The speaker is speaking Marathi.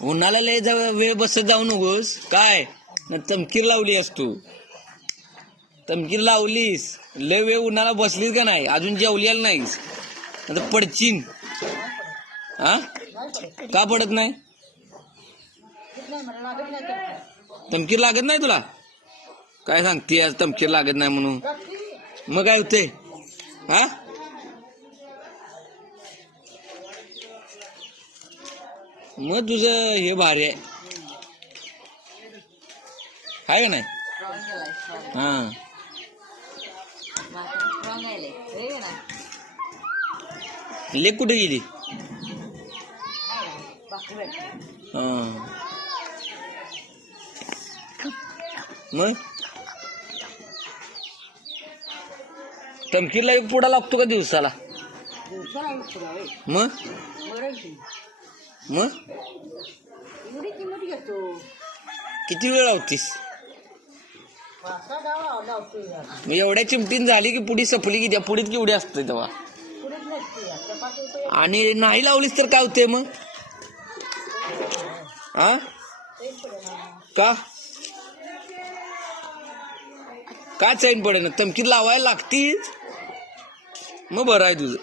उन्हाला लय वेळ बसत जाऊ नकोस काय न तमकीर लावली तू तमकीर लावलीस लय वेळ उन्हाला बसलीस का नाही अजून जेवलेला नाहीस आता पडचीन हा का पडत नाही तमकीर लागत नाही तुला काय सांगते आज तमकीर लागत नाही म्हणून मग काय होते हा मग तुझं हे भारी आहे का नाही हा लेक कुठे गेली मग तमकीरला एक पुडा लागतो का दिवसाला मग मग किती वेळ लावतीस मग एवढ्या चिमटीन झाली की पुडी सपली की त्या पुडीत केवढी असते तेव्हा आणि नाही लावलीस तर काय होते मग हा का का चैन पडे ना तमकीर लावायला लागतीच मग बरं आहे तुझं